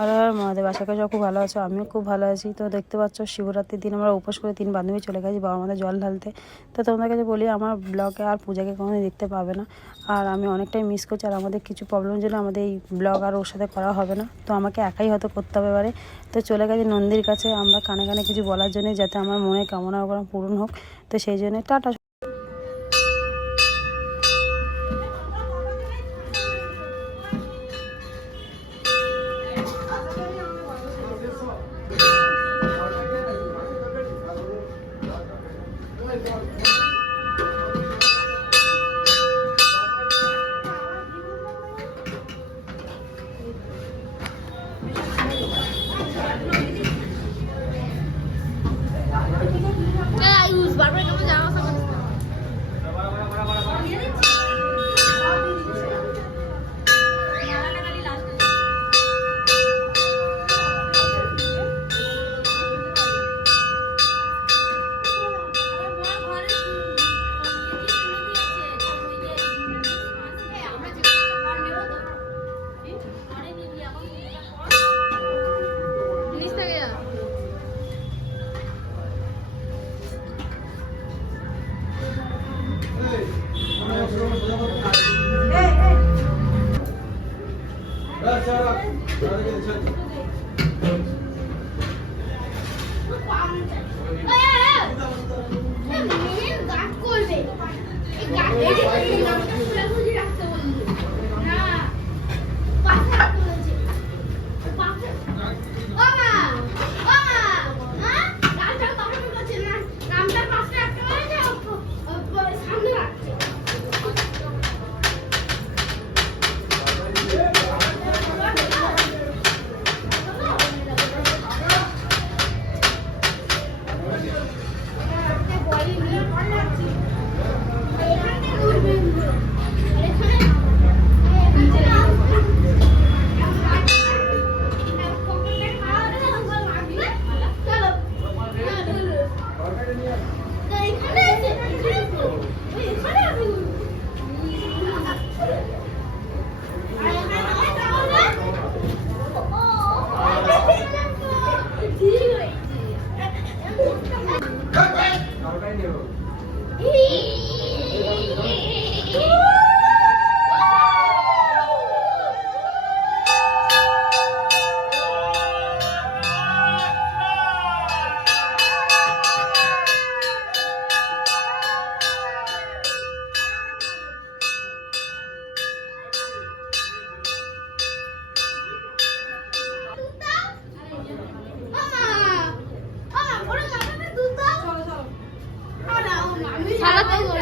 আর মহাদেব, আশা করি খুব ভালো আছো, আমিও খুব ভালো আছি। তো দেখতে পাচ্ছ শিবরাত্রির দিন আমরা উপোস করে 3 বান্ধবী চলে গেছি বাবার মাথায় জল ঢালতে। তো তোমাদের কাছে বলি, আমার ব্লগে আর পূজাকে কখনোই দেখতে পাবে না, আর আমি অনেকটাই মিস করছি। আর আমাদের কিছু প্রবলেমের জন্য আমাদের এই ব্লগ আর ওর সাথে করা হবে না, তো আমাকে একাই হয়তো করতে হবে এবারে। তো চলে গেছি নন্দীর কাছে আমরা কানে কানে কিছু বলার জন্য, যাতে আমার মনে কামনা পূরণ হোক। তো সেই জন্য টাটা।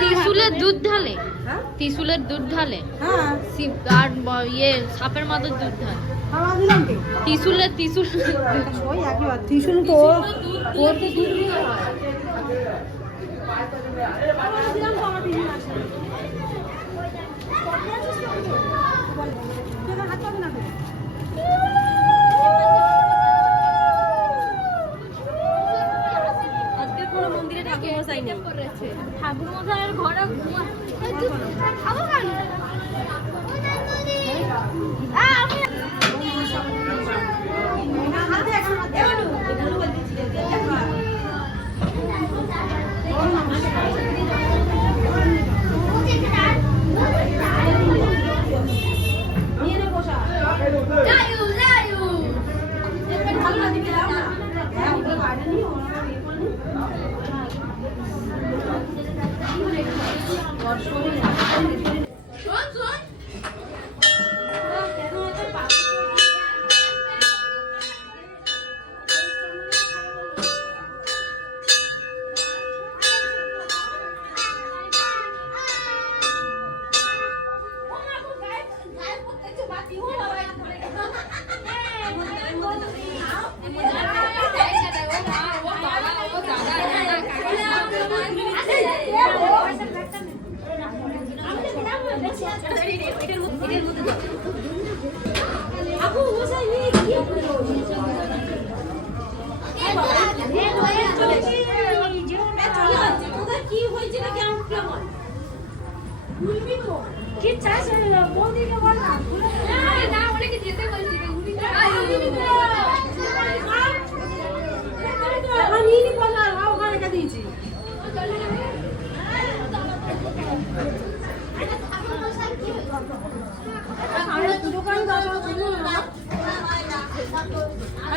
ত্রিশুলের দুধ ঢালে, ত্রিশুলের দুধ ঢালে, আর ইয়ে সাপের মাথার দুধ ঢালে। ত্রিশুলের ত্রিশুল ত্রিশুল তো ঠাকুর মশাইয়ের ঘরে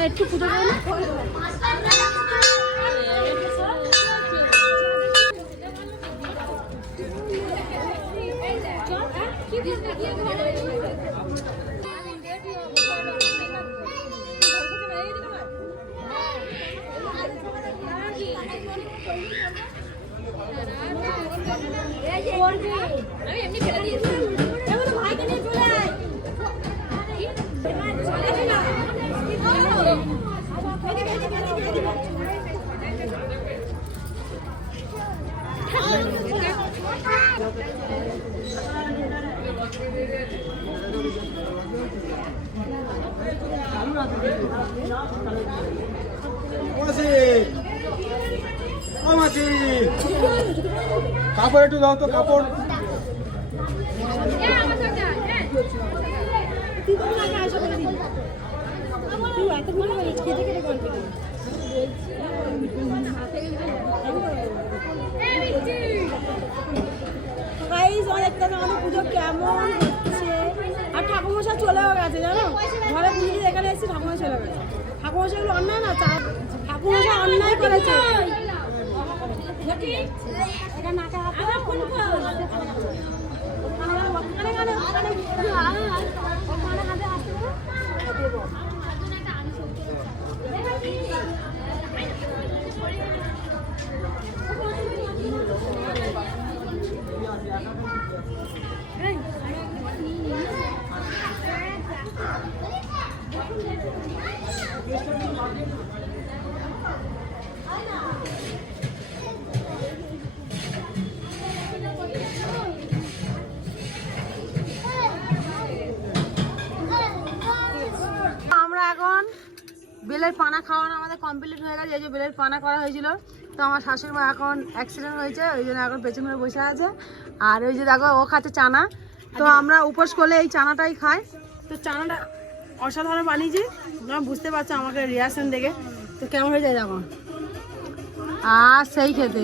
একটু পুজো করে না? কাপড় একটু দাও তো, কাপড়। পুজো কেমন হচ্ছে, আর ঠাকুরমশাই চলেও গেছে জানো, ঘরে পুজো দিয়ে এখানে এসেছি, ঠাকুরমশাই চলে গেছে। ঠাকুরমশাই এগুলো অন্যায় না, ঠাকুরমশাই অন্যায় করেছে। আমরা এখন বেলের পানা খাওয়ানো আমাদের কমপ্লিট হয়ে গেছে। এই যে বেলের পানা করা হয়েছিল, তো আমার শাশুড়ি মা এখন অ্যাক্সিডেন্ট হয়েছে, ওই জন্য এখন পেছন করে বসে আছে। আর ওই যে দেখো ও খাচ্ছে চানা, তো আমরা উপোস করলে এই চানাটাই খাই। তো চানাটা অসাধারণ বানিয়েছি, তোমরা বুঝতে পারছো আমাকে রিয়াকশন দেখে। তো কেমন হয়ে যায় দেখো, আর সেই খেতে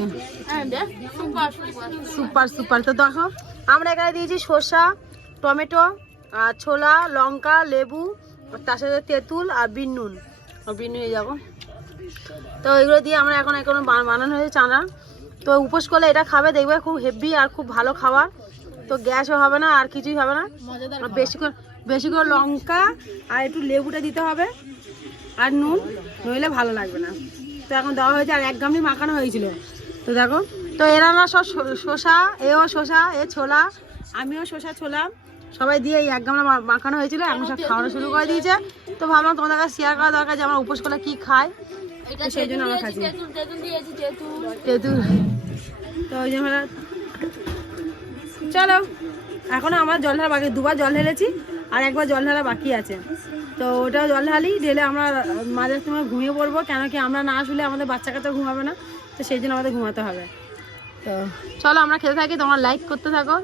সুপার সুপার। তো দেখো আমরা এখানে দিয়েছি শসা, টমেটো, আর ছোলা, লঙ্কা, লেবু, তার সাথে তেঁতুল আর বিন নুন, বিন নিয়ে যাবো। তো এগুলো দিয়ে আমরা এখন বানানো হয়েছে চানা। তো উপোস করলে এটা খাবে, দেখবে খুব হেভি আর খুব ভালো খাবার। তো গ্যাসও হবে না আর কিছুই হবে না। বেশি করে লঙ্কা আর একটু লেবুটা দিতে হবে আর নুন, নইলে ভালো লাগবে না। তো এখন দেওয়া হয়েছে, আর 1 গামলি মাখানো হয়েছিল। তো দেখো, তো এরা না সব শসা, এও শসা, এ ছোলা, আমিও শসা ছোলা, সবাই দিয়ে এই 1 গামলা মাখানো হয়েছিল। এখন সব খাওয়ানো শুরু করে দিয়েছে। তো ভাবলাম তোমাদের কাছে শেয়ার করা দরকার যে আমরা উপোস করলে কি খাই, তো সেই জন্য আমরা খাচ্ছি তেঁতুল। তো ওই জন্য চলো এখন আমার জল ঢালা বাকি, 2বার জল ঢেলেছি আর 1বার জল ঢালা বাকি আছে। তো ওটাও জল ঢালি, ঢেলে আমরা মাঝে সময় ঘুমিয়ে পড়বো, কেন কি আমরা না শুলে আমাদের বাচ্চা কাচ্চা ঘুমাবে না, তো সেই জন্য আমাদের ঘুমাতে হবে। তো চলো আমরা খেতে থাকি, তোমরা লাইক করতে থাকো।